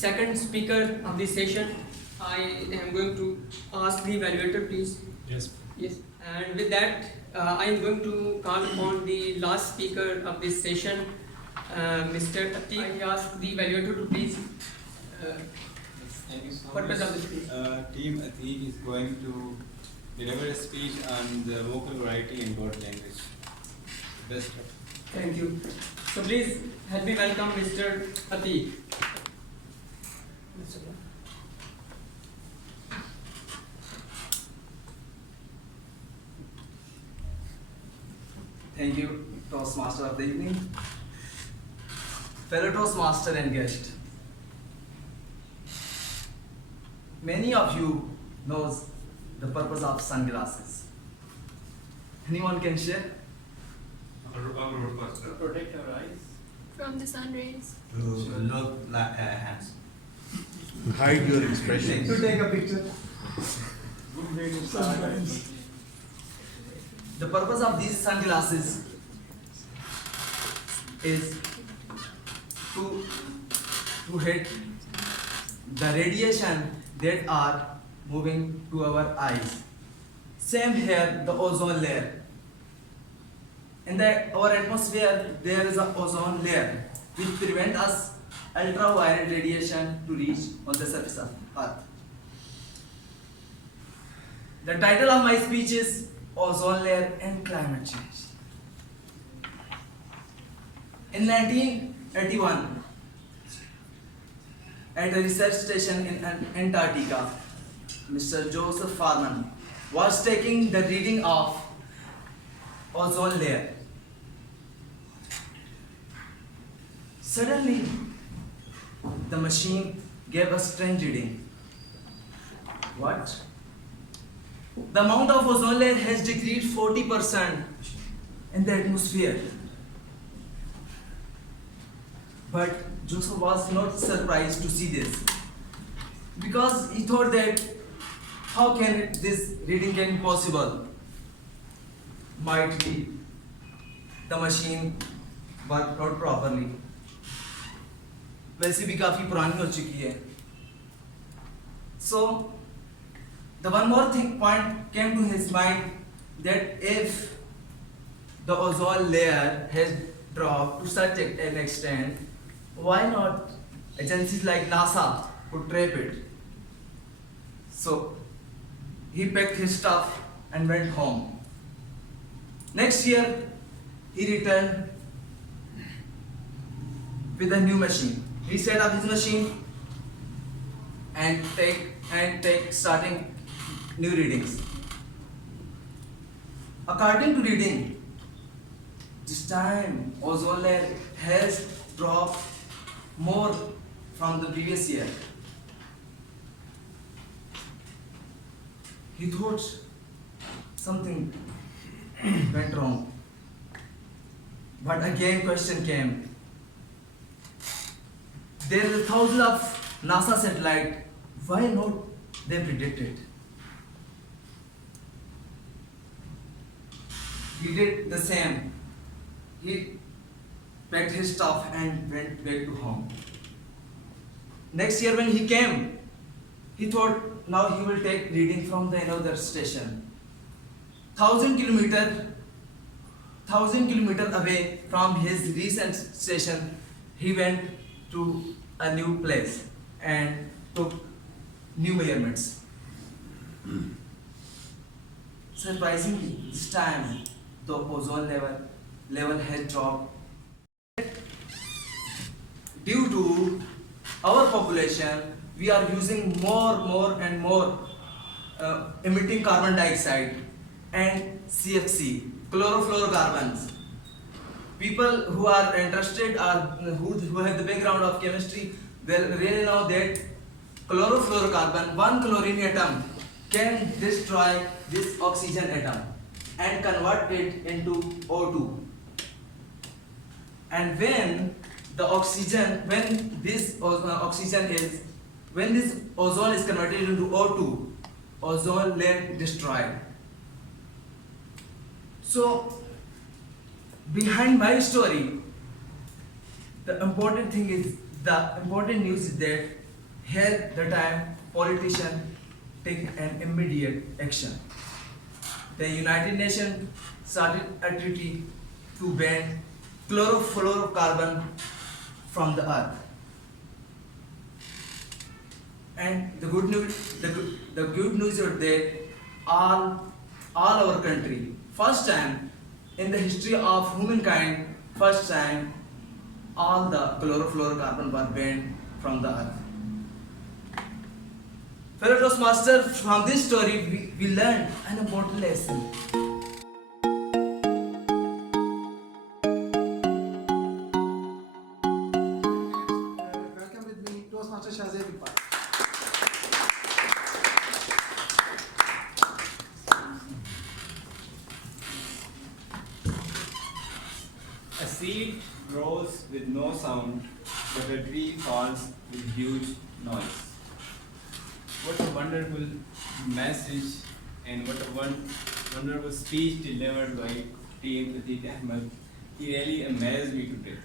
second speaker of this session. I am going to ask the evaluator, please. Yes. Yes. And with that, I am going to call upon the last speaker of this session, Mr. Attique. I ask the evaluator to please. Thank you so Purpose much. of the speech. Team Attique is going to deliver a speech on the vocal variety in board language. Best of. Thank you. So please help me welcome Mr. Attique. Thank you, Toastmaster of the evening. Fellow Toastmaster and guest. Many of you knows the purpose of sunglasses. Anyone can share? Protect your eyes from the sun rays. Look like hands. Hide your expression. To take a picture. The purpose of these sunglasses is to hit the radiation that are moving to our eyes. Same here, the ozone layer. In our atmosphere, there is an ozone layer which prevents us ultraviolet radiation to reach on the surface of Earth. The title of my speech is Ozone Layer and Climate Change. In 1981, at a research station in Antarctica, Mr. Joseph Farman was taking the reading of ozone layer. Suddenly, the machine gave a strange reading. What? The amount of ozone layer has decreased 40% in the atmosphere. But Joseph was not surprised to see this, because he thought that how can this reading can be possible? Might be the machine worked not properly. वैसे भी काफी पुरानी हो चुकी है. So the one more point came to his mind, that if the ozone layer has dropped to such an extent, why not agencies like NASA could trap it? So he packed his stuff and went home. Next year, he returned with a new machine. He set up his machine and take starting new readings. According to reading, this time ozone layer has dropped more from the previous year. He thought something went wrong. But again question came. There is thousands of NASA satellites. Why not they predicted? He did the same. He packed his stuff and went back to home. Next year when he came, he thought now he will take reading from the another station. 1,000 kilometer away from his recent station, he went to a new place and took new measurements. Surprisingly, this time the ozone level has dropped. Due to our population, we are using more and more emitting carbon dioxide and CFC, chlorofluorocarbons. People who are interested or who have the background of chemistry will really know that chlorofluorocarbon, one chlorine atom, can destroy this oxygen atom and convert it into O2. And when the oxygen, when this ozone is converted into O2, ozone layer destroyed. So behind my story, the important news is that Here the time politician take an immediate action. The United Nations started a treaty to ban chlorofluorocarbon from the earth. And the good news is that all our country, first time in the history of humankind, first time all the chlorofluorocarbon were banned from the earth. Fellow Toastmasters, from this story we learned an important lesson. Welcome with me, Toastmaster Shazia Iqbal. A seed grows with no sound, but a tree falls with huge noise. What a wonderful message and what a wonderful speech delivered by Team Attique Ahmed. He really amazed me today.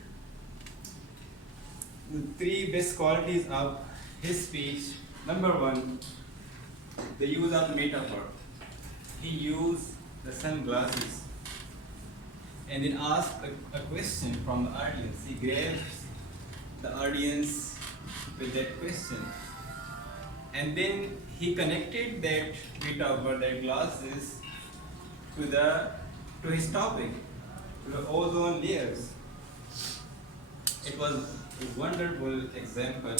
The three best qualities of his speech. Number one, the use of metaphor. He used the sunglasses and then asked a question from the audience. He gave the audience with that question. And then he connected that metaphor, that glasses, to his topic, to the ozone layers. It was a wonderful example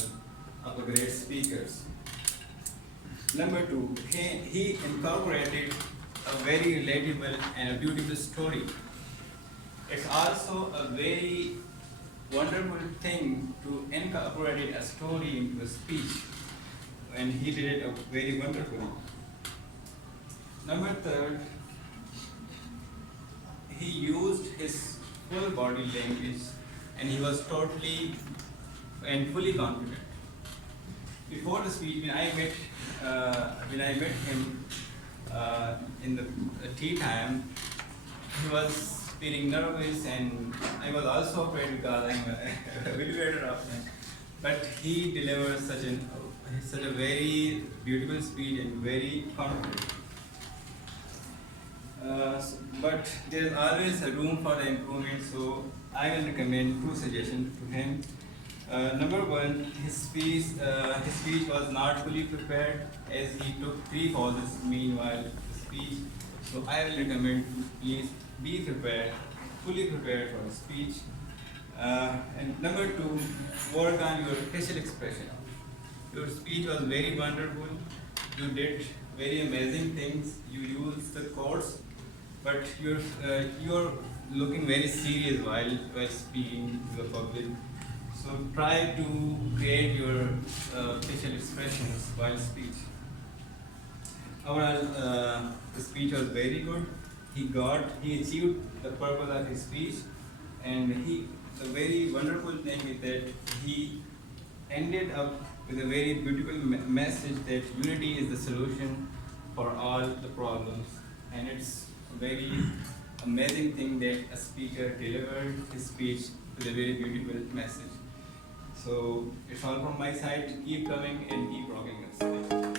of a great speakers. Number two, he incorporated a very relatable and a beautiful story. It's also a very wonderful thing to incorporate a story into a speech, and he did it very wonderfully. Number third, he used his full body language, and he was totally and fully confident. Before the speech, when I met him in the tea time, he was feeling nervous, and I was also afraid because I'm a elevator of him. But he delivered such a very beautiful speech and very confident. But there is always a room for the improvement, so I will recommend two suggestions to him. Number one, his speech was not fully prepared, as he took 3 pauses meanwhile the speech. So I will recommend to please be prepared, fully prepared for the speech. And number two, work on your facial expression. Your speech was very wonderful. You did very amazing things. You used the quotes, but you're looking very serious while speaking to the public. So try to create your facial expressions while speech. Overall, the speech was very good. He achieved the purpose of his speech, and the very wonderful thing is that he ended up with a very beautiful message that unity is the solution for all the problems, and it's a very amazing thing that a speaker delivered his speech with a very beautiful message. So it's all from my side. Keep coming and keep rocking us.